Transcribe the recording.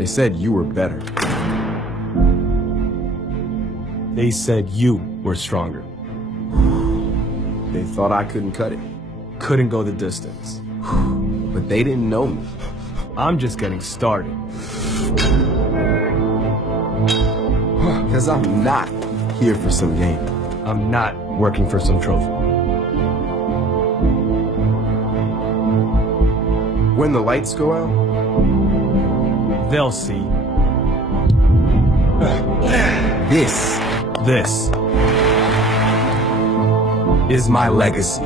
They said you were better. They said you were stronger. They thought I couldn't cut it. Couldn't go the distance. But they didn't know me. I'm just getting started. Because I'm not here for some game. I'm not working for some trophy. When the lights go out, They'll see. this This is my legacy.